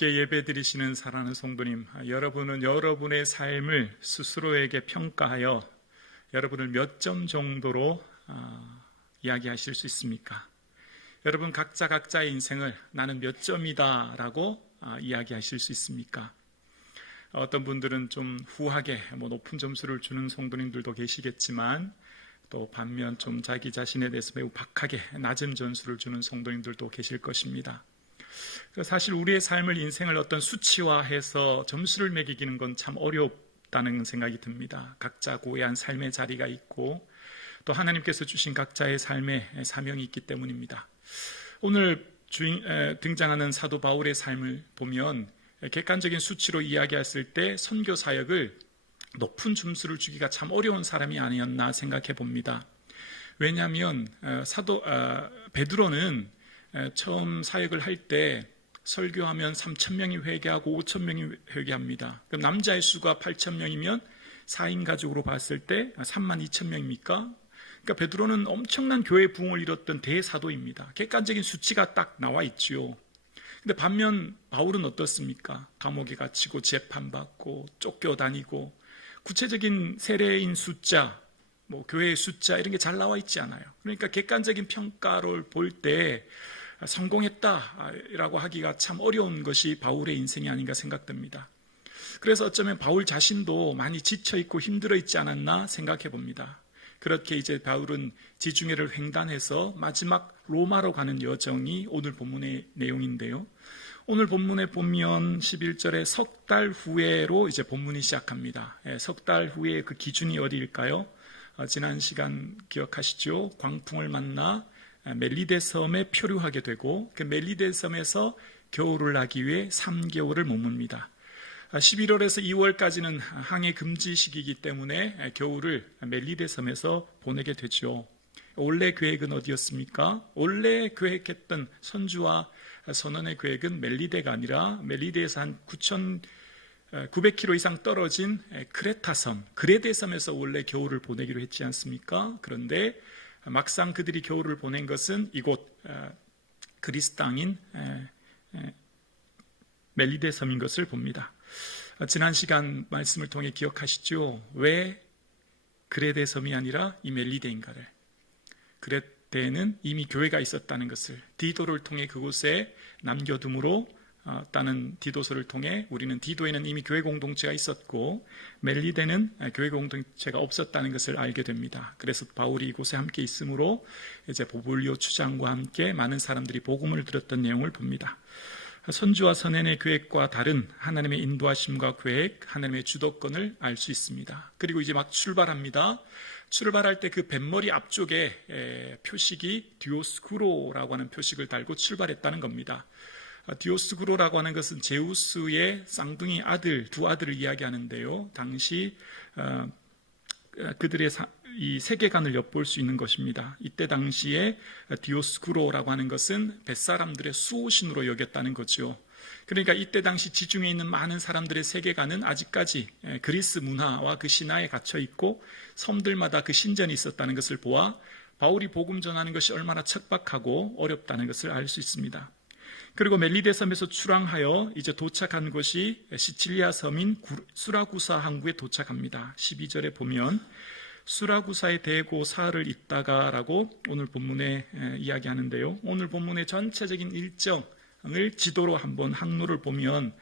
함께 예배드리시는 사랑하는 성도님, 여러분은 여러분의 삶을 스스로에게 평가하여 여러분을 몇 점 정도로 이야기하실 수 있습니까? 여러분 각자의 인생을 나는 몇 점이다 라고 이야기하실 수 있습니까? 어떤 분들은 좀 후하게 높은 점수를 주는 성도님들도 계시겠지만, 또 반면 좀 자기 자신에 대해서 매우 박하게 낮은 점수를 주는 성도님들도 계실 것입니다. 사실 우리의 삶을, 인생을 어떤 수치화해서 점수를 매기기는 건 참 어렵다는 생각이 듭니다. 각자 고유한 삶의 자리가 있고 또 하나님께서 주신 각자의 삶의 사명이 있기 때문입니다. 오늘 등장하는 사도 바울의 삶을 보면 객관적인 수치로 이야기했을 때 선교 사역을 높은 점수를 주기가 참 어려운 사람이 아니었나 생각해 봅니다. 왜냐하면 베드로는 처음 사역을 할 때 설교하면 3,000명이 회개하고 5,000명이 회개합니다. 그럼 남자의 수가 8,000명이면 4인 가족으로 봤을 때 32,000명입니까? 그러니까 베드로는 엄청난 교회 부흥을 이뤘던 대사도입니다. 객관적인 수치가 딱 나와 있지요. 근데 반면 바울은 어떻습니까? 감옥에 갇히고 재판받고 쫓겨다니고 구체적인 세례인 숫자, 교회의 숫자 이런 게 잘 나와 있지 않아요. 그러니까 객관적인 평가를 볼 때 성공했다라고 하기가 참 어려운 것이 바울의 인생이 아닌가 생각됩니다. 그래서 어쩌면 바울 자신도 많이 지쳐있고 힘들어 있지 않았나 생각해 봅니다. 그렇게 이제 바울은 지중해를 횡단해서 마지막 로마로 가는 여정이 오늘 본문의 내용인데요. 오늘 본문에 보면 11절에 석 달 후에로 이제 본문이 시작합니다. 석 달 후에 그 기준이 어디일까요? 지난 시간 기억하시죠? 광풍을 만나 멜리데 섬에 표류하게 되고 그 멜리데 섬에서 겨울을 나기 위해 3개월을 머뭅니다. 11월에서 2월까지는 항해 금지 시기이기 때문에 겨울을 멜리데 섬에서 보내게 되죠. 원래 계획은 어디였습니까? 원래 계획했던 선주와 선원의 계획은 멜리데가 아니라 멜리데에서 한 900km 이상 떨어진 크레타 섬, 그레데 섬에서 원래 겨울을 보내기로 했지 않습니까? 그런데 막상 그들이 겨울을 보낸 것은 이곳 그리스 땅인 멜리데 섬인 것을 봅니다. 지난 시간 말씀을 통해 기억하시죠? 왜 그레데 섬이 아니라 이 멜리데인가를. 그레데에는 이미 교회가 있었다는 것을 디도를 통해 그곳에 남겨둠으로 따는 디도서를 통해 우리는 디도에는 이미 교회 공동체가 있었고 멜리데는 교회 공동체가 없었다는 것을 알게 됩니다. 그래서 바울이 이곳에 함께 있으므로 이제 보블리오 추장과 함께 많은 사람들이 복음을 들었던 내용을 봅니다. 선주와 선행의 계획과 다른 하나님의 인도하심과 계획, 하나님의 주도권을 알 수 있습니다. 그리고 이제 막 출발합니다. 출발할 때 그 뱃머리 앞쪽에 표식이 디오스쿠로라고 하는 표식을 달고 출발했다는 겁니다. 디오스쿠로라고 하는 것은 제우스의 쌍둥이 아들, 두 아들을 이야기하는데요. 당시 그들의 이 세계관을 엿볼 수 있는 것입니다. 이때 당시에 디오스쿠로라고 하는 것은 뱃사람들의 수호신으로 여겼다는 거죠. 그러니까 이때 당시 지중해에 있는 많은 사람들의 세계관은 아직까지 그리스 문화와 그 신화에 갇혀 있고 섬들마다 그 신전이 있었다는 것을 보아 바울이 복음 전하는 것이 얼마나 척박하고 어렵다는 것을 알 수 있습니다. 그리고 멜리데 섬에서 출항하여 이제 도착한 곳이 시칠리아 섬인 수라구사 항구에 도착합니다. 12절에 보면 수라구사에 대고 사흘을 있다가라고 오늘 본문에 이야기하는데요. 오늘 본문의 전체적인 일정을 지도로 한번 항로를 보면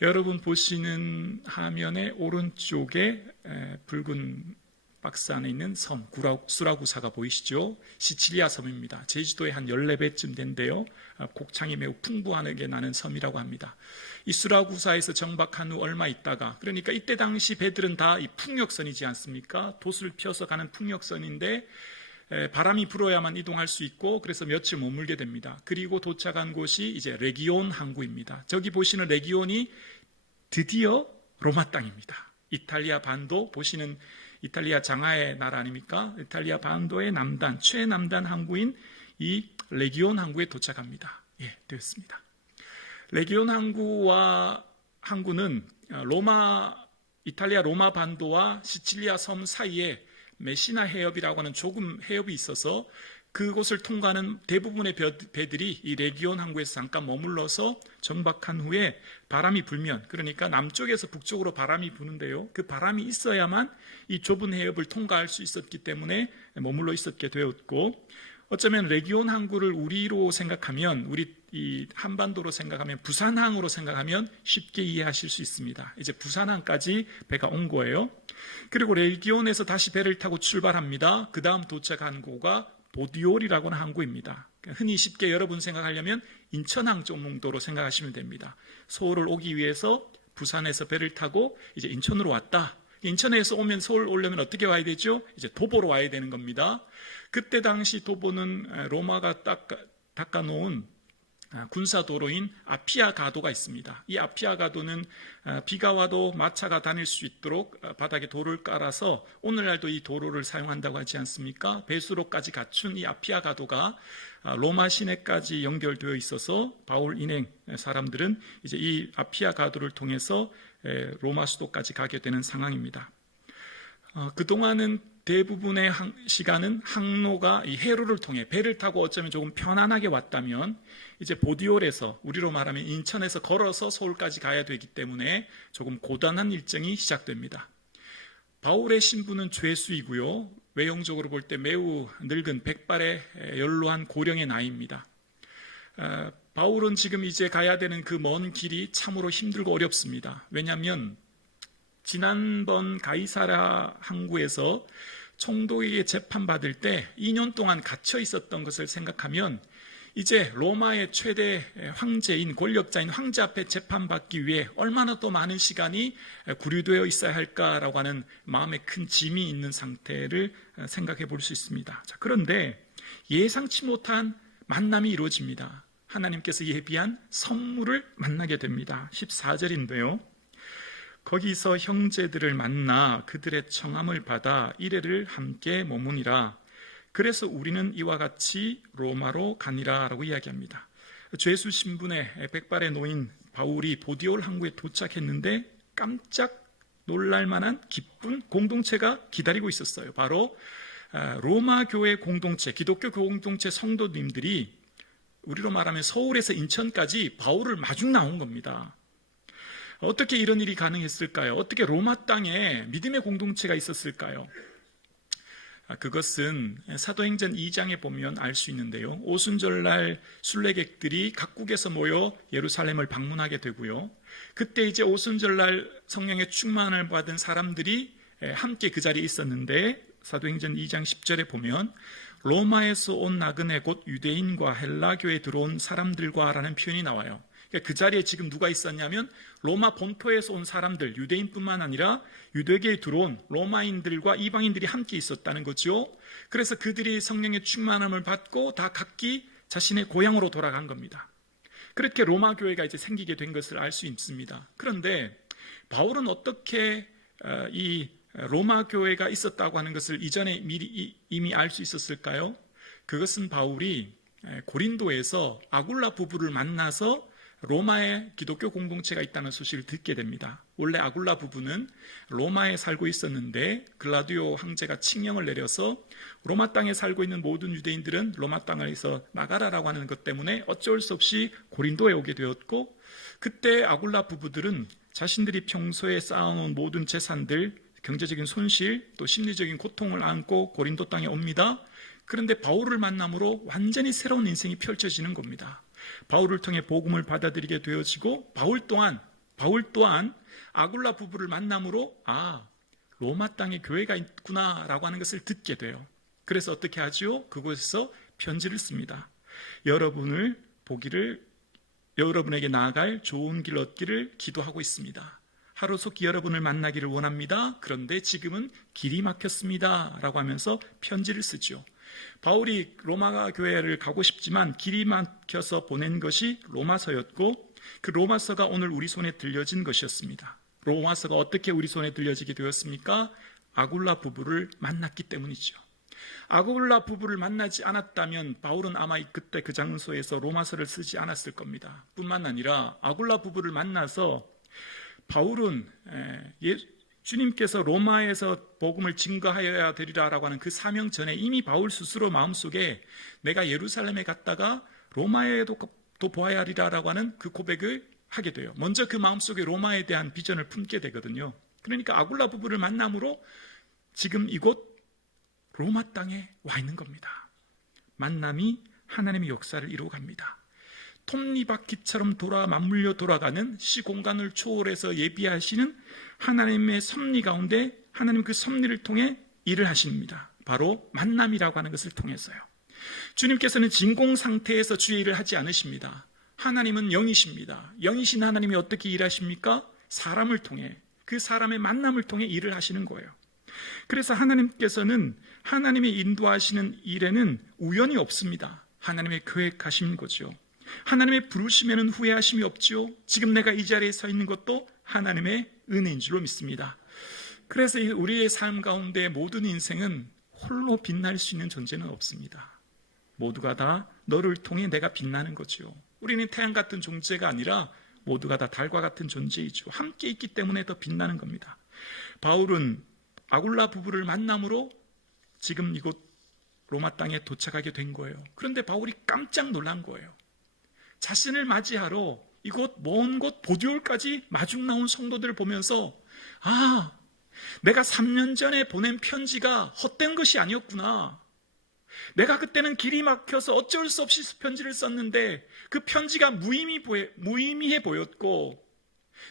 여러분 보시는 화면의 오른쪽에 붉은 박스 안에 있는 섬 수라구사가 보이시죠? 시칠리아 섬입니다. 제주도에 한 14배쯤 된데요. 곡창이 매우 풍부하게 나는 섬이라고 합니다. 이 수라구사에서 정박한 후 얼마 있다가, 그러니까 이때 당시 배들은 다 이 풍력선이지 않습니까? 돛을 펴서 가는 풍력선인데 바람이 불어야만 이동할 수 있고 그래서 며칠 머물게 됩니다. 그리고 도착한 곳이 이제 레기온 항구입니다. 저기 보시는 레기온이 드디어 로마 땅입니다. 이탈리아 반도 보시는 이탈리아 장하의 나라 아닙니까? 이탈리아 반도의 남단, 최남단 항구인 이 레기온 항구에 도착합니다. 되었습니다. 레기온 항구는 이탈리아 로마 반도와 시칠리아 섬 사이에 메시나 해협이라고 하는 조금 해협이 있어서 그곳을 통과하는 대부분의 배들이 이 레기온 항구에서 잠깐 머물러서 정박한 후에 바람이 불면, 그러니까 남쪽에서 북쪽으로 바람이 부는데요, 그 바람이 있어야만 이 좁은 해협을 통과할 수 있었기 때문에 머물러 있었게 되었고, 어쩌면 레기온 항구를 우리로 생각하면, 우리 이 한반도로 생각하면, 부산항으로 생각하면 쉽게 이해하실 수 있습니다. 이제 부산항까지 배가 온 거예요. 그리고 레기온에서 다시 배를 타고 출발합니다. 그 다음 도착한 곳가 보디올이라고 하는 항구입니다. 흔히 쉽게 여러분 생각하려면 인천항 정도로 생각하시면 됩니다. 서울을 오기 위해서 부산에서 배를 타고 이제 인천으로 왔다. 인천에서 오면 서울 오려면 어떻게 와야 되죠? 이제 도보로 와야 되는 겁니다. 그때 당시 도보는 로마가 닦아놓은 군사도로인 아피아 가도가 있습니다. 이 아피아 가도는 비가 와도 마차가 다닐 수 있도록 바닥에 돌을 깔아서 오늘날도 이 도로를 사용한다고 하지 않습니까? 배수로까지 갖춘 이 아피아 가도가 로마 시내까지 연결되어 있어서 바울 일행 사람들은 이제 이 아피아 가도를 통해서 로마 수도까지 가게 되는 상황입니다. 그동안은 대부분의 시간은 항로가 이 해로를 통해 배를 타고 어쩌면 조금 편안하게 왔다면, 이제 보디올에서, 우리로 말하면 인천에서 걸어서 서울까지 가야 되기 때문에 조금 고단한 일정이 시작됩니다. 바울의 신분은 죄수이고요, 외형적으로 볼 때 매우 늙은 백발의 연로한 고령의 나이입니다. 바울은 지금 이제 가야 되는 그 먼 길이 참으로 힘들고 어렵습니다. 왜냐하면 지난번 가이사랴 항구에서 총독에게 재판받을 때 2년 동안 갇혀 있었던 것을 생각하면, 이제 로마의 최대 황제인, 권력자인 황제 앞에 재판받기 위해 얼마나 더 많은 시간이 구류되어 있어야 할까라고 하는 마음에 큰 짐이 있는 상태를 생각해 볼 수 있습니다. 자, 그런데 예상치 못한 만남이 이루어집니다. 하나님께서 예비한 선물을 만나게 됩니다. 14절인데요. 거기서 형제들을 만나 그들의 청함을 받아 이레를 함께 머무니라. 그래서 우리는 이와 같이 로마로 가니라 라고 이야기합니다. 죄수 신분의 백발의 노인 바울이 보디올 항구에 도착했는데 깜짝 놀랄만한 기쁜 공동체가 기다리고 있었어요. 바로 로마 교회 공동체, 기독교 공동체 성도님들이 우리로 말하면 서울에서 인천까지 바울을 마중 나온 겁니다. 어떻게 이런 일이 가능했을까요? 어떻게 로마 땅에 믿음의 공동체가 있었을까요? 그것은 사도행전 2장에 보면 알 수 있는데요. 오순절날 순례객들이 각국에서 모여 예루살렘을 방문하게 되고요. 그때 이제 오순절날 성령의 충만을 받은 사람들이 함께 그 자리에 있었는데, 사도행전 2장 10절에 보면 로마에서 온 나그네 곧 유대인과 헬라교에 들어온 사람들과 라는 표현이 나와요. 그 자리에 지금 누가 있었냐면 로마 본토에서 온 사람들, 유대인뿐만 아니라 유대계에 들어온 로마인들과 이방인들이 함께 있었다는 거죠. 그래서 그들이 성령의 충만함을 받고 다 각기 자신의 고향으로 돌아간 겁니다. 그렇게 로마 교회가 이제 생기게 된 것을 알 수 있습니다. 그런데 바울은 어떻게 이 로마 교회가 있었다고 하는 것을 이전에 미리 이미 알 수 있었을까요? 그것은 바울이 고린도에서 아굴라 부부를 만나서 로마에 기독교 공동체가 있다는 소식을 듣게 됩니다. 원래 아굴라 부부는 로마에 살고 있었는데 글라디오 황제가 칙령을 내려서 로마 땅에 살고 있는 모든 유대인들은 로마 땅에서 나가라라고 하는 것 때문에 어쩔 수 없이 고린도에 오게 되었고, 그때 아굴라 부부들은 자신들이 평소에 쌓아놓은 모든 재산들, 경제적인 손실, 또 심리적인 고통을 안고 고린도 땅에 옵니다. 그런데 바울을 만남으로 완전히 새로운 인생이 펼쳐지는 겁니다. 바울을 통해 복음을 받아들이게 되어지고, 바울 또한 아굴라 부부를 만남으로 로마 땅에 교회가 있구나라고 하는 것을 듣게 돼요. 그래서 어떻게 하죠? 그곳에서 편지를 씁니다. 여러분에게 나아갈 좋은 길 얻기를 기도하고 있습니다. 하루속히 여러분을 만나기를 원합니다. 그런데 지금은 길이 막혔습니다 라고 하면서 편지를 쓰죠. 바울이 로마 교회를 가고 싶지만 길이 막혀서 보낸 것이 로마서였고, 그 로마서가 오늘 우리 손에 들려진 것이었습니다. 로마서가 어떻게 우리 손에 들려지게 되었습니까? 아굴라 부부를 만났기 때문이죠. 아굴라 부부를 만나지 않았다면 바울은 아마 그때 그 장소에서 로마서를 쓰지 않았을 겁니다. 뿐만 아니라 아굴라 부부를 만나서 바울은 주님께서 로마에서 복음을 증거하여야 되리라라고 하는 그 사명 전에 이미 바울 스스로 마음속에 내가 예루살렘에 갔다가 로마에도 또 보아야 하리라라고 하는 그 고백을 하게 돼요. 먼저 그 마음속에 로마에 대한 비전을 품게 되거든요. 그러니까 아굴라 부부를 만남으로 지금 이곳 로마 땅에 와 있는 겁니다. 만남이 하나님의 역사를 이루어갑니다. 톱니바퀴처럼 맞물려 돌아가는 시공간을 초월해서 예비하시는 하나님의 섭리 가운데 하나님 그 섭리를 통해 일을 하십니다. 바로 만남이라고 하는 것을 통해서요. 주님께서는 진공 상태에서 주의 일을 하지 않으십니다. 하나님은 영이십니다. 영이신 하나님이 어떻게 일하십니까? 사람을 통해, 그 사람의 만남을 통해 일을 하시는 거예요. 그래서 하나님께서는 하나님의 인도하시는 일에는 우연이 없습니다. 하나님의 계획하신 거죠. 하나님의 부르심에는 후회하심이 없지요. 지금 내가 이 자리에 서 있는 것도 하나님의 은혜인 줄로 믿습니다. 그래서 우리의 삶 가운데 모든 인생은 홀로 빛날 수 있는 존재는 없습니다. 모두가 다 너를 통해 내가 빛나는 거죠. 우리는 태양 같은 존재가 아니라 모두가 다 달과 같은 존재이죠. 함께 있기 때문에 더 빛나는 겁니다. 바울은 아굴라 부부를 만남으로 지금 이곳 로마 땅에 도착하게 된 거예요. 그런데 바울이 깜짝 놀란 거예요. 자신을 맞이하러 이곳 먼 곳 보디올까지 마중 나온 성도들을 보면서 내가 3년 전에 보낸 편지가 헛된 것이 아니었구나. 내가 그때는 길이 막혀서 어쩔 수 없이 편지를 썼는데 그 편지가 무의미해 보였고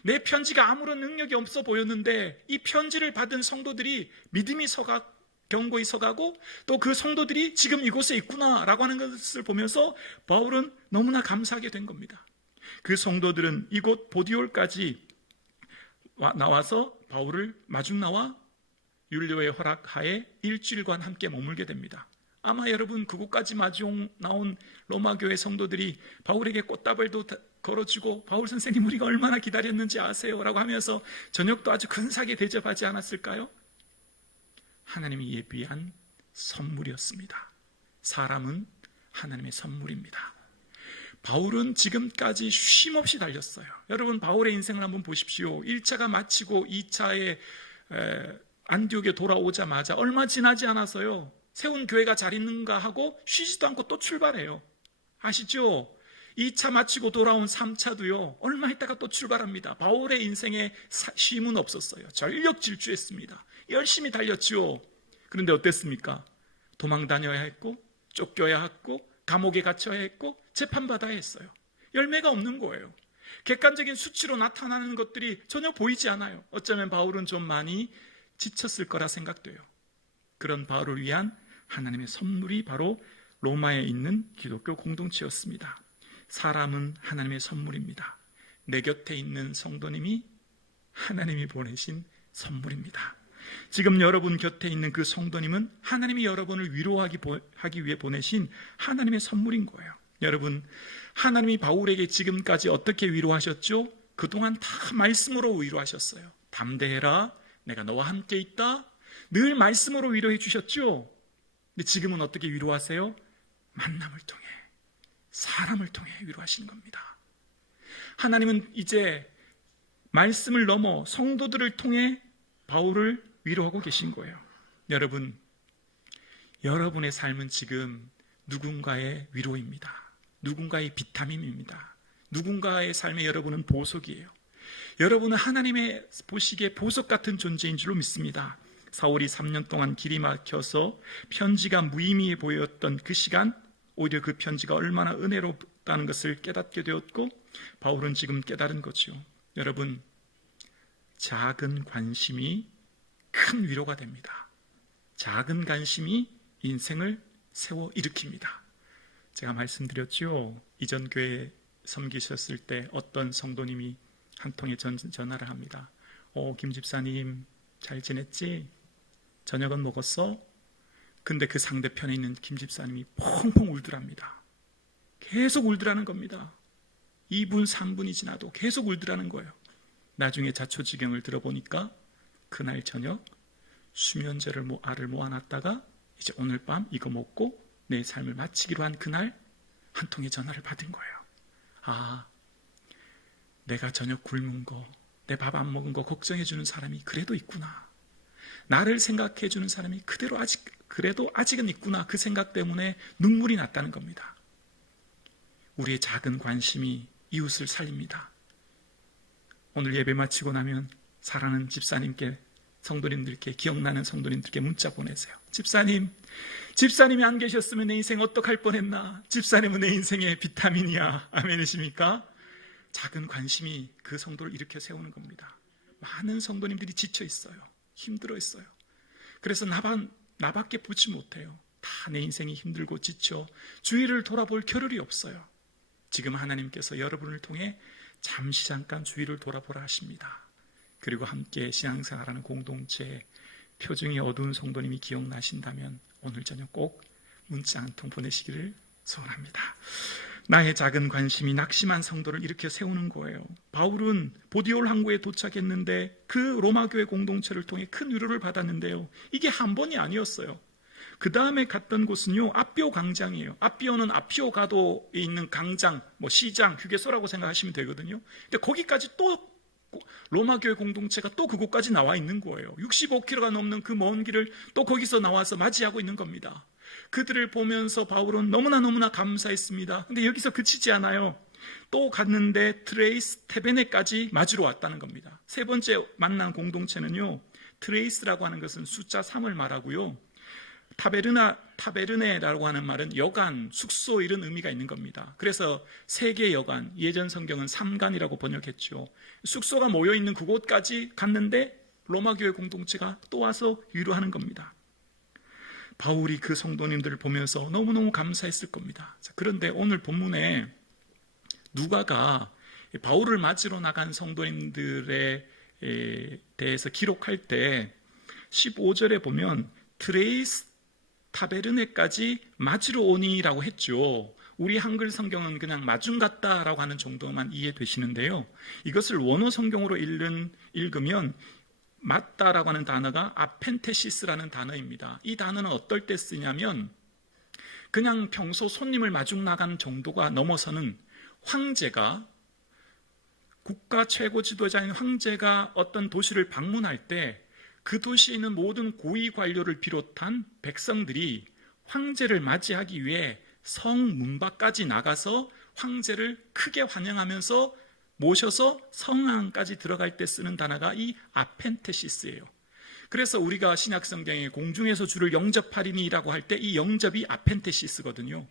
내 편지가 아무런 능력이 없어 보였는데 이 편지를 받은 성도들이 믿음이 견고히 서가고 또 그 성도들이 지금 이곳에 있구나라고 하는 것을 보면서 바울은 너무나 감사하게 된 겁니다. 그 성도들은 이곳 보디올까지 나와서 바울을 마중 나와 율리오의 허락하에 일주일간 함께 머물게 됩니다. 아마 여러분 그곳까지 마중 나온 로마 교회 성도들이 바울에게 꽃다발도 걸어주고 바울 선생님 우리가 얼마나 기다렸는지 아세요? 라고 하면서 저녁도 아주 근사하게 대접하지 않았을까요? 하나님이 예비한 선물이었습니다. 사람은 하나님의 선물입니다. 바울은 지금까지 쉼없이 달렸어요. 여러분 바울의 인생을 한번 보십시오. 1차가 마치고 2차에 안디옥에 돌아오자마자 얼마 지나지 않아서요. 세운 교회가 잘 있는가 하고 쉬지도 않고 또 출발해요. 아시죠? 2차 마치고 돌아온 3차도요. 얼마 있다가 또 출발합니다. 바울의 인생에 쉼은 없었어요. 전력 질주했습니다. 열심히 달렸죠. 그런데 어땠습니까? 도망 다녀야 했고 쫓겨야 했고 감옥에 갇혀야 했고 재판받아야 했어요. 열매가 없는 거예요. 객관적인 수치로 나타나는 것들이 전혀 보이지 않아요. 어쩌면 바울은 좀 많이 지쳤을 거라 생각돼요. 그런 바울을 위한 하나님의 선물이 바로 로마에 있는 기독교 공동체였습니다. 사람은 하나님의 선물입니다. 내 곁에 있는 성도님이 하나님이 보내신 선물입니다. 지금 여러분 곁에 있는 그 성도님은 하나님이 여러분을 위로하기 위해 보내신 하나님의 선물인 거예요. 여러분, 하나님이 바울에게 지금까지 어떻게 위로하셨죠? 그동안 다 말씀으로 위로하셨어요. 담대해라, 내가 너와 함께 있다. 늘 말씀으로 위로해 주셨죠? 근데 지금은 어떻게 위로하세요? 만남을 통해, 사람을 통해 위로하시는 겁니다. 하나님은 이제 말씀을 넘어 성도들을 통해 바울을 위로하고 계신 거예요. 여러분, 여러분의 삶은 지금 누군가의 위로입니다. 누군가의 비타민입니다. 누군가의 삶에 여러분은 보석이에요. 여러분은 하나님의 보시기에 보석 같은 존재인 줄로 믿습니다. 사울이 3년 동안 길이 막혀서 편지가 무의미해 보였던 그 시간, 오히려 그 편지가 얼마나 은혜롭다는 것을 깨닫게 되었고 바울은 지금 깨달은 거죠. 여러분, 작은 관심이 큰 위로가 됩니다. 작은 관심이 인생을 세워 일으킵니다. 제가 말씀드렸죠. 이전 교회 섬기셨을 때 어떤 성도님이 한 통의 전화를 합니다. 김 집사님 잘 지냈지? 저녁은 먹었어? 근데 그 상대편에 있는 김 집사님이 펑펑 울더랍니다. 계속 울더라는 겁니다. 2분, 3분이 지나도 계속 울더라는 거예요. 나중에 자초지경을 들어보니까 그날 저녁 수면제를 알을 모아놨다가 이제 오늘 밤 이거 먹고 내 삶을 마치기로 한 그날 한 통의 전화를 받은 거예요. 내가 저녁 굶은 거 내 밥 안 먹은 거 걱정해 주는 사람이 그래도 있구나. 나를 생각해 주는 사람이 그래도 아직은 있구나. 그 생각 때문에 눈물이 났다는 겁니다. 우리의 작은 관심이 이웃을 살립니다. 오늘 예배 마치고 나면 사랑하는 집사님께, 성도님들께, 기억나는 성도님들께 문자 보내세요. 집사님이 안 계셨으면 내 인생 어떡할 뻔했나. 집사님은 내 인생의 비타민이야. 아멘이십니까? 작은 관심이 그 성도를 일으켜 세우는 겁니다. 많은 성도님들이 지쳐 있어요. 힘들어 있어요. 그래서 나밖에 보지 못해요. 다 내 인생이 힘들고 지쳐 주위를 돌아볼 겨를이 없어요. 지금 하나님께서 여러분을 통해 잠시 잠깐 주위를 돌아보라 하십니다. 그리고 함께 신앙생활하는 공동체, 표정이 어두운 성도님이 기억나신다면 오늘 저녁 꼭 문자 한 통 보내시기를 소원합니다. 나의 작은 관심이 낙심한 성도를 일으켜 세우는 거예요. 바울은 보디올 항구에 도착했는데 그 로마교회 공동체를 통해 큰 위로를 받았는데요. 이게 한 번이 아니었어요. 그 다음에 갔던 곳은요, 아피오 광장이에요. 아피오는 아피오 가도에 있는 광장, 시장, 휴게소라고 생각하시면 되거든요. 근데 거기까지 또 로마교회 공동체가 또 그곳까지 나와 있는 거예요. 65km가 넘는 그 먼 길을 또 거기서 나와서 맞이하고 있는 겁니다. 그들을 보면서 바울은 너무나 감사했습니다. 근데 여기서 그치지 않아요. 또 갔는데 트레이스 테베네까지 맞으러 왔다는 겁니다. 세 번째 만난 공동체는요, 트레이스라고 하는 것은 숫자 3을 말하고요, 타베르네라고 하는 말은 여관, 숙소 이런 의미가 있는 겁니다. 그래서 세계 여관, 예전 성경은 삼관이라고 번역했죠. 숙소가 모여있는 그곳까지 갔는데 로마교회 공동체가 또 와서 위로하는 겁니다. 바울이 그 성도님들을 보면서 너무너무 감사했을 겁니다. 그런데 오늘 본문에 누가가 바울을 맞으러 나간 성도님들에 대해서 기록할 때 15절에 보면 트레이스 타베르네까지 맞으러 오니라고 했죠. 우리 한글 성경은 그냥 마중 갔다라고 하는 정도만 이해되시는데요. 이것을 원어 성경으로 읽으면 맞다라고 하는 단어가 아펜테시스라는 단어입니다. 이 단어는 어떨 때 쓰냐면 그냥 평소 손님을 마중 나간 정도가 넘어서는 황제가, 국가 최고 지도자인 황제가 어떤 도시를 방문할 때 그 도시에 있는 모든 고위 관료를 비롯한 백성들이 황제를 맞이하기 위해 성 문 밖까지 나가서 황제를 크게 환영하면서 모셔서 성 안까지 들어갈 때 쓰는 단어가 이 아펜테시스예요. 그래서 우리가 신약성경에 공중에서 주를 영접하리니라고 할 때 이 영접이 아펜테시스거든요.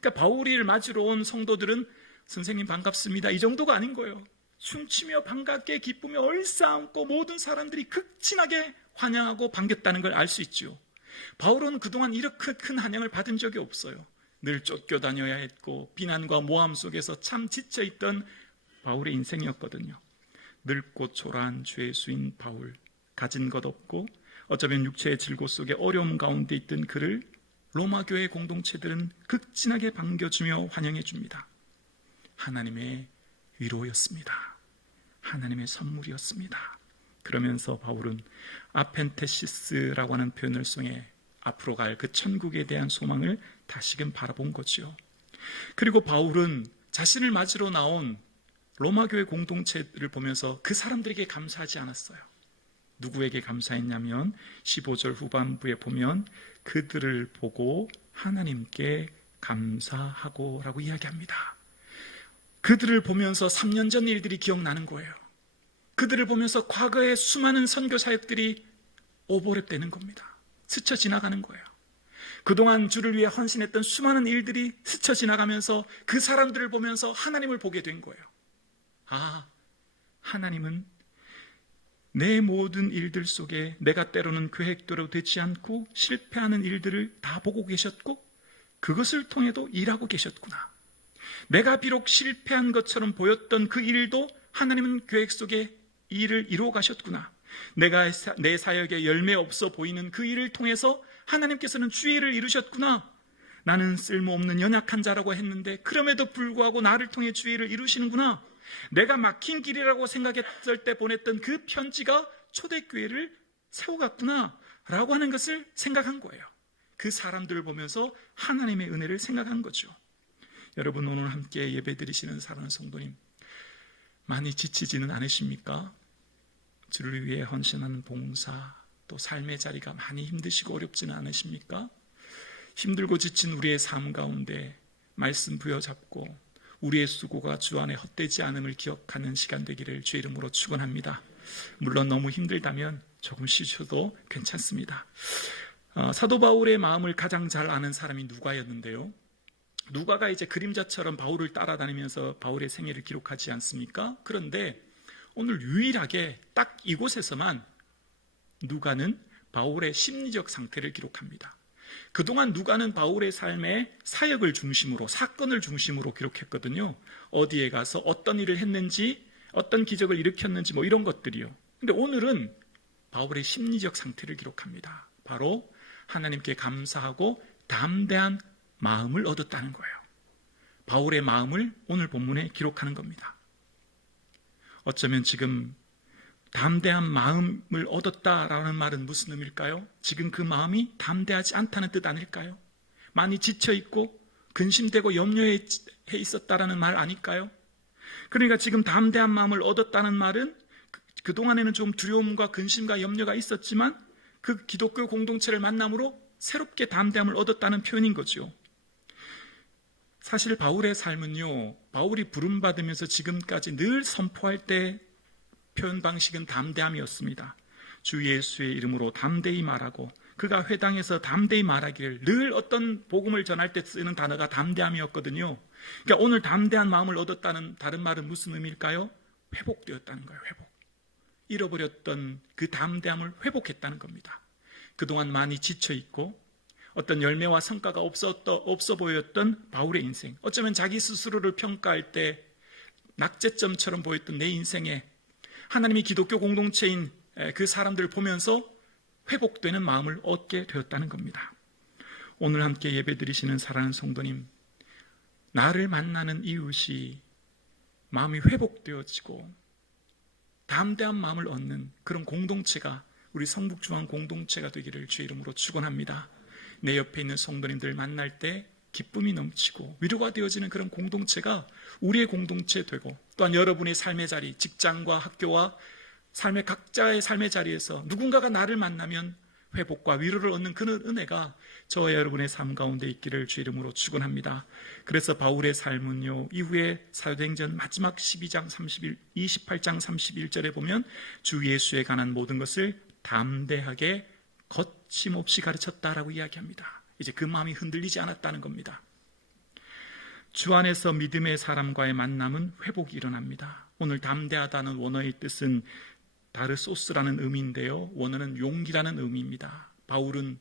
그러니까 바울이를 맞으러 온 성도들은 선생님 반갑습니다 이 정도가 아닌 거예요. 춤추며 반갑게 기쁘며 얼싸안고 모든 사람들이 극진하게 환영하고 반겼다는 걸 알 수 있죠. 바울은 그동안 이렇게 큰 환영을 받은 적이 없어요. 늘 쫓겨다녀야 했고 비난과 모함 속에서 참 지쳐있던 바울의 인생이었거든요. 늙고 초라한 죄의 수인 바울, 가진 것 없고 어쩌면 육체의 질고 속에 어려움 가운데 있던 그를 로마교회 공동체들은 극진하게 반겨주며 환영해 줍니다. 하나님의 위로였습니다. 하나님의 선물이었습니다. 그러면서 바울은 아펜테시스라고 하는 표현을 통해 앞으로 갈 그 천국에 대한 소망을 다시금 바라본 거죠. 그리고 바울은 자신을 맞으러 나온 로마교회 공동체를 보면서 그 사람들에게 감사하지 않았어요. 누구에게 감사했냐면 15절 후반부에 보면 그들을 보고 하나님께 감사하고 라고 이야기합니다. 그들을 보면서 3년 전 일들이 기억나는 거예요. 그들을 보면서 과거의 수많은 선교 사역들이 오버랩되는 겁니다. 스쳐 지나가는 거예요. 그동안 주를 위해 헌신했던 수많은 일들이 스쳐 지나가면서 그 사람들을 보면서 하나님을 보게 된 거예요. 아, 하나님은 내 모든 일들 속에 내가 때로는 계획대로 되지 않고 실패하는 일들을 다 보고 계셨고 그것을 통해도 일하고 계셨구나. 내가 비록 실패한 것처럼 보였던 그 일도 하나님은 계획 속에 일을 이루어 가셨구나. 내가 내 사역에 열매 없어 보이는 그 일을 통해서 하나님께서는 주의 일을 이루셨구나. 나는 쓸모없는 연약한 자라고 했는데 그럼에도 불구하고 나를 통해 주의 일을 이루시는구나. 내가 막힌 길이라고 생각했을 때 보냈던 그 편지가 초대교회를 세워갔구나 라고 하는 것을 생각한 거예요. 그 사람들을 보면서 하나님의 은혜를 생각한 거죠. 여러분 오늘 함께 예배 드리시는 사랑하는 성도님 많이 지치지는 않으십니까? 주를 위해 헌신하는 봉사, 또 삶의 자리가 많이 힘드시고 어렵지는 않으십니까? 힘들고 지친 우리의 삶 가운데 말씀 부여잡고 우리의 수고가 주 안에 헛되지 않음을 기억하는 시간 되기를 주의 이름으로 축원합니다. 물론 너무 힘들다면 조금 쉬셔도 괜찮습니다. 사도 바울의 마음을 가장 잘 아는 사람이 누가였는데요. 누가가 이제 그림자처럼 바울을 따라다니면서 바울의 생애를 기록하지 않습니까? 그런데 오늘 유일하게 딱 이곳에서만 누가는 바울의 심리적 상태를 기록합니다. 그동안 누가는 바울의 삶의 사역을 중심으로, 사건을 중심으로 기록했거든요. 어디에 가서 어떤 일을 했는지, 어떤 기적을 일으켰는지 뭐 이런 것들이요. 근데 오늘은 바울의 심리적 상태를 기록합니다. 바로 하나님께 감사하고 담대한 마음을 얻었다는 거예요. 바울의 마음을 오늘 본문에 기록하는 겁니다. 어쩌면 지금 담대한 마음을 얻었다라는 말은 무슨 의미일까요? 지금 그 마음이 담대하지 않다는 뜻 아닐까요? 많이 지쳐있고 근심되고 염려해 있었다라는 말 아닐까요? 그러니까 지금 담대한 마음을 얻었다는 말은 그동안에는 좀 두려움과 근심과 염려가 있었지만 그 기독교 공동체를 만남으로 새롭게 담대함을 얻었다는 표현인 거죠. 사실 바울의 삶은요, 바울이 부름받으면서 지금까지 늘 선포할 때 표현 방식은 담대함이었습니다. 주 예수의 이름으로 담대히 말하고, 그가 회당에서 담대히 말하기를 늘 어떤 복음을 전할 때 쓰는 단어가 담대함이었거든요. 그러니까 오늘 담대한 마음을 얻었다는 다른 말은 무슨 의미일까요? 회복되었다는 거예요. 회복. 잃어버렸던 그 담대함을 회복했다는 겁니다. 그동안 많이 지쳐있고 어떤 열매와 성과가 없어 보였던 바울의 인생, 어쩌면 자기 스스로를 평가할 때 낙제점처럼 보였던 내 인생에 하나님이 기독교 공동체인 그 사람들을 보면서 회복되는 마음을 얻게 되었다는 겁니다. 오늘 함께 예배드리시는 사랑하는 성도님, 나를 만나는 이웃이 마음이 회복되어지고 담대한 마음을 얻는 그런 공동체가 우리 성북중앙 공동체가 되기를 주의 이름으로 축원합니다. 내 옆에 있는 성도님들 만날 때 기쁨이 넘치고 위로가 되어지는 그런 공동체가 우리의 공동체 되고, 또한 여러분의 삶의 자리, 직장과 학교와 삶의 각자의 삶의 자리에서 누군가가 나를 만나면 회복과 위로를 얻는 그런 은혜가 저와 여러분의 삶 가운데 있기를 주의 이름으로 축원합니다. 그래서 바울의 삶은요, 이후에 사도행전 마지막 28장 31절에 보면 주 예수에 관한 모든 것을 담대하게 거침없이 가르쳤다라고 이야기합니다. 이제 그 마음이 흔들리지 않았다는 겁니다. 주 안에서 믿음의 사람과의 만남은 회복이 일어납니다. 오늘 담대하다는 원어의 뜻은 다르소스라는 의미인데요, 원어는 용기라는 의미입니다. 바울은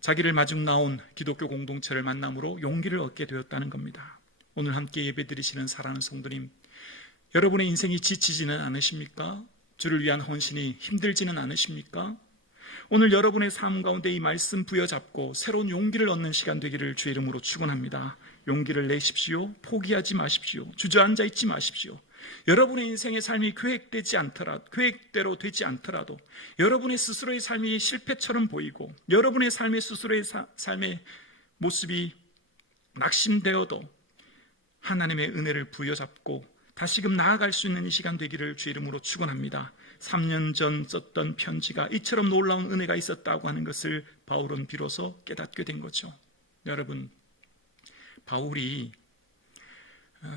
자기를 마중 나온 기독교 공동체를 만남으로 용기를 얻게 되었다는 겁니다. 오늘 함께 예배드리시는 사랑하는 성도님, 여러분의 인생이 지치지는 않으십니까? 주를 위한 헌신이 힘들지는 않으십니까? 오늘 여러분의 삶 가운데 이 말씀 부여잡고 새로운 용기를 얻는 시간 되기를 주의 이름으로 축원합니다. 용기를 내십시오. 포기하지 마십시오. 주저앉아 있지 마십시오. 여러분의 인생의 삶이 계획대로 되지 않더라도, 여러분의 스스로의 삶이 실패처럼 보이고 여러분의 삶의 스스로의 삶의 모습이 낙심되어도 하나님의 은혜를 부여잡고 다시금 나아갈 수 있는 이 시간 되기를 주의 이름으로 축원합니다. 3년 전 썼던 편지가 이처럼 놀라운 은혜가 있었다고 하는 것을 바울은 비로소 깨닫게 된 거죠. 여러분, 바울이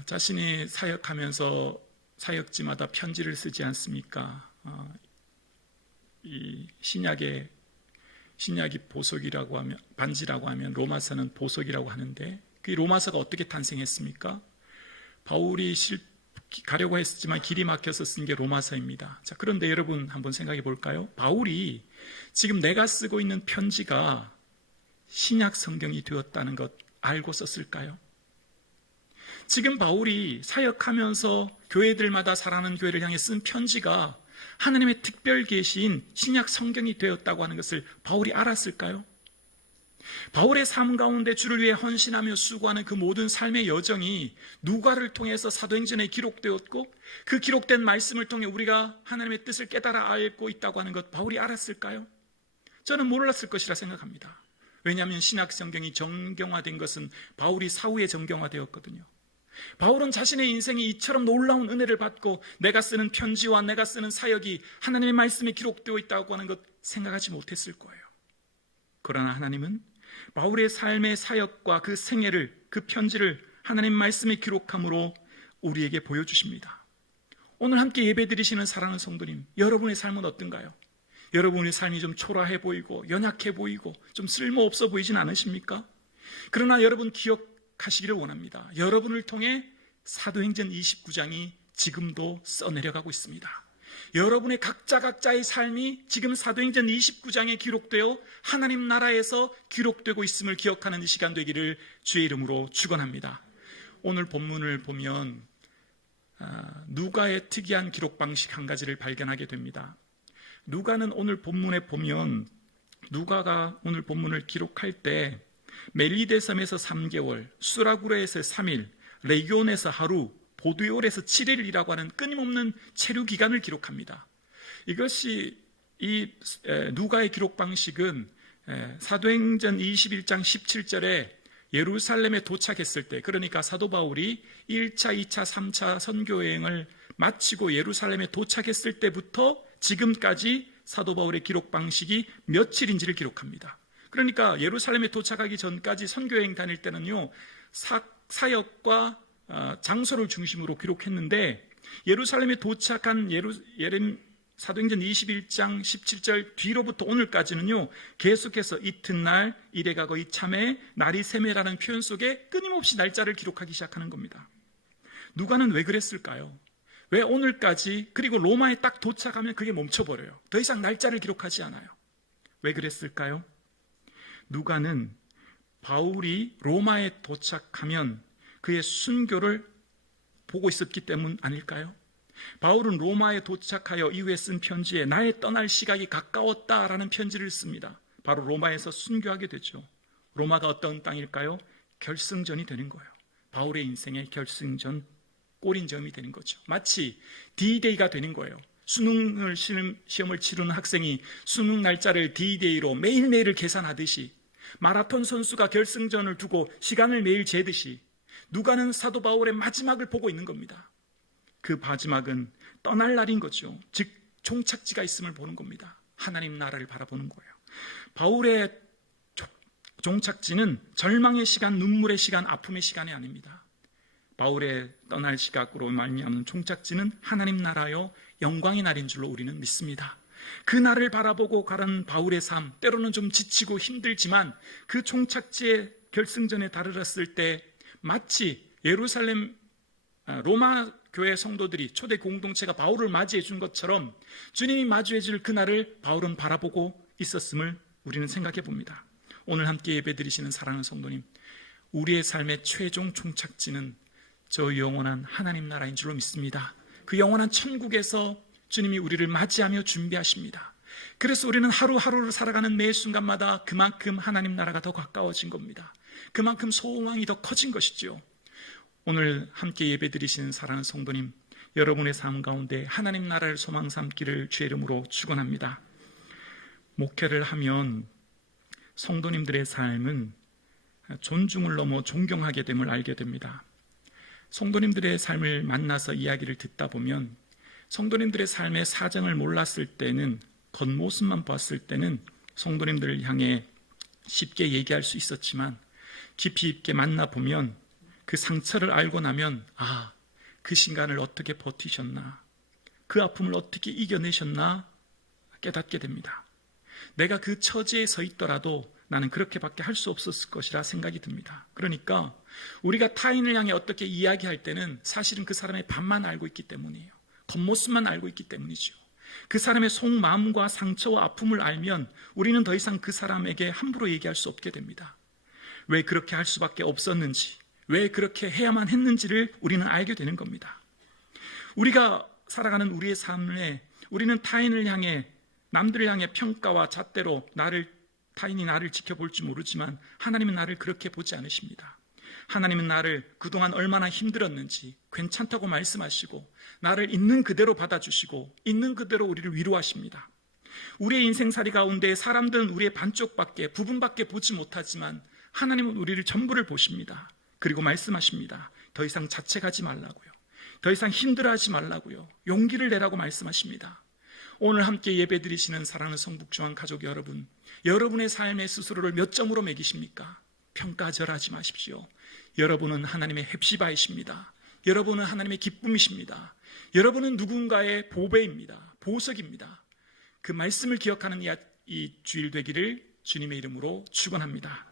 자신이 사역하면서 사역지마다 편지를 쓰지 않습니까? 이 신약이 보석이라고 하면, 반지라고 하면 로마서는 보석이라고 하는데, 그 로마서가 어떻게 탄생했습니까? 바울이 가려고 했지만 길이 막혀서 쓴 게 로마서입니다. 자, 그런데 여러분 한번 생각해 볼까요? 바울이 지금 내가 쓰고 있는 편지가 신약 성경이 되었다는 것 알고 썼을까요? 지금 바울이 사역하면서 교회들마다 살아가는 교회를 향해 쓴 편지가 하나님의 특별 계시인 신약 성경이 되었다고 하는 것을 바울이 알았을까요? 바울의 삶 가운데 주를 위해 헌신하며 수고하는 그 모든 삶의 여정이 누가를 통해서 사도행전에 기록되었고, 그 기록된 말씀을 통해 우리가 하나님의 뜻을 깨달아 알고 있다고 하는 것 바울이 알았을까요? 저는 몰랐을 것이라 생각합니다. 왜냐하면 신약 성경이 정경화된 것은 바울이 사후에 정경화되었거든요. 바울은 자신의 인생에 이처럼 놀라운 은혜를 받고 내가 쓰는 편지와 내가 쓰는 사역이 하나님의 말씀에 기록되어 있다고 하는 것 생각하지 못했을 거예요. 그러나 하나님은 바울의 삶의 사역과 그 생애를, 그 편지를 하나님 말씀에 기록함으로 우리에게 보여주십니다. 오늘 함께 예배드리시는 사랑하는 성도님, 여러분의 삶은 어떤가요? 여러분의 삶이 좀 초라해 보이고 연약해 보이고 좀 쓸모없어 보이진 않으십니까? 그러나 여러분 기억하시기를 원합니다. 여러분을 통해 사도행전 29장이 지금도 써내려가고 있습니다. 여러분의 각자의 삶이 지금 사도행전 29장에 기록되어 하나님 나라에서 기록되고 있음을 기억하는 이 시간 되기를 주의 이름으로 축원합니다. 오늘 본문을 보면 누가의 특이한 기록 방식 한 가지를 발견하게 됩니다. 누가는 오늘 본문에 보면 누가가 오늘 본문을 기록할 때 멜리데 섬에서 3개월, 수라구레에서 3일, 레기온에서 하루, 보드올에서 7일이라고 하는 끊임없는 체류 기간을 기록합니다. 이것이 이 누가의 기록 방식은 사도행전 21장 17절에 예루살렘에 도착했을 때, 그러니까 사도 바울이 1차, 2차, 3차 선교여행을 마치고 예루살렘에 도착했을 때부터 지금까지 사도 바울의 기록 방식이 며칠인지를 기록합니다. 그러니까 예루살렘에 도착하기 전까지 선교여행 다닐 때는요, 사역과 장소를 중심으로 기록했는데 예루살렘에 도착한 사도행전 21장 17절 뒤로부터 오늘까지는요, 계속해서 이튿날, 이래가고 이참에, 날이 세매라는 표현 속에 끊임없이 날짜를 기록하기 시작하는 겁니다. 누가는 왜 그랬을까요? 왜 오늘까지, 그리고 로마에 딱 도착하면 그게 멈춰버려요. 더 이상 날짜를 기록하지 않아요. 왜 그랬을까요? 누가는 바울이 로마에 도착하면 그의 순교를 보고 있었기 때문 아닐까요? 바울은 로마에 도착하여 이후에 쓴 편지에 나의 떠날 시각이 가까웠다라는 편지를 씁니다. 바로 로마에서 순교하게 되죠. 로마가 어떤 땅일까요? 결승전이 되는 거예요. 바울의 인생의 결승전, 골인점이 되는 거죠. 마치 D-Day가 되는 거예요. 수능 시험을 치르는 학생이 수능 날짜를 D-Day로 매일매일을 계산하듯이, 마라톤 선수가 결승전을 두고 시간을 매일 재듯이 누가는 사도 바울의 마지막을 보고 있는 겁니다. 그 마지막은 떠날 날인 거죠. 즉 종착지가 있음을 보는 겁니다. 하나님 나라를 바라보는 거예요. 바울의 종착지는 절망의 시간, 눈물의 시간, 아픔의 시간이 아닙니다. 바울의 떠날 시각으로 말미암는 종착지는 하나님 나라요 영광의 날인 줄로 우리는 믿습니다. 그 날을 바라보고 가는 바울의 삶, 때로는 좀 지치고 힘들지만 그 종착지의 결승전에 다르렀을 때 마치 예루살렘 로마 교회 성도들이, 초대 공동체가 바울을 맞이해 준 것처럼 주님이 마주해 줄 그날을 바울은 바라보고 있었음을 우리는 생각해 봅니다. 오늘 함께 예배 드리시는 사랑하는 성도님, 우리의 삶의 최종 종착지는 저 영원한 하나님 나라인 줄로 믿습니다. 그 영원한 천국에서 주님이 우리를 맞이하며 준비하십니다. 그래서 우리는 하루하루를 살아가는 매 순간마다 그만큼 하나님 나라가 더 가까워진 겁니다. 그만큼 소망이 더 커진 것이죠. 오늘 함께 예배 드리시는 사랑하는 성도님, 여러분의 삶 가운데 하나님 나라를 소망 삼기를 주의 이름으로 축원합니다. 목회를 하면 성도님들의 삶은 존중을 넘어 존경하게 됨을 알게 됩니다. 성도님들의 삶을 만나서 이야기를 듣다 보면 성도님들의 삶의 사정을 몰랐을 때는, 겉모습만 봤을 때는 성도님들을 향해 쉽게 얘기할 수 있었지만 깊이 있게 만나보면 그 상처를 알고 나면 그 시간을 어떻게 버티셨나, 그 아픔을 어떻게 이겨내셨나 깨닫게 됩니다. 내가 그 처지에 서 있더라도 나는 그렇게밖에 할 수 없었을 것이라 생각이 듭니다. 그러니까 우리가 타인을 향해 어떻게 이야기할 때는 사실은 그 사람의 반만 알고 있기 때문이에요. 겉모습만 알고 있기 때문이죠. 그 사람의 속마음과 상처와 아픔을 알면 우리는 더 이상 그 사람에게 함부로 얘기할 수 없게 됩니다. 왜 그렇게 할 수밖에 없었는지, 왜 그렇게 해야만 했는지를 우리는 알게 되는 겁니다. 우리가 살아가는 우리의 삶에 우리는 타인을 향해, 남들을 향해 평가와 잣대로 타인이 나를 지켜볼지 모르지만 하나님은 나를 그렇게 보지 않으십니다. 하나님은 나를 그동안 얼마나 힘들었는지 괜찮다고 말씀하시고 나를 있는 그대로 받아주시고 있는 그대로 우리를 위로하십니다. 우리의 인생살이 가운데 사람들은 우리의 부분밖에 보지 못하지만 하나님은 우리를 전부를 보십니다. 그리고 말씀하십니다. 더 이상 자책하지 말라고요. 더 이상 힘들어하지 말라고요. 용기를 내라고 말씀하십니다. 오늘 함께 예배드리시는 사랑하는 성북중앙 가족 여러분, 여러분의 삶의 스스로를 몇 점으로 매기십니까? 평가절하지 마십시오. 여러분은 하나님의 헵시바이십니다. 여러분은 하나님의 기쁨이십니다. 여러분은 누군가의 보배입니다. 보석입니다. 그 말씀을 기억하는 이 주일 되기를 주님의 이름으로 축원합니다.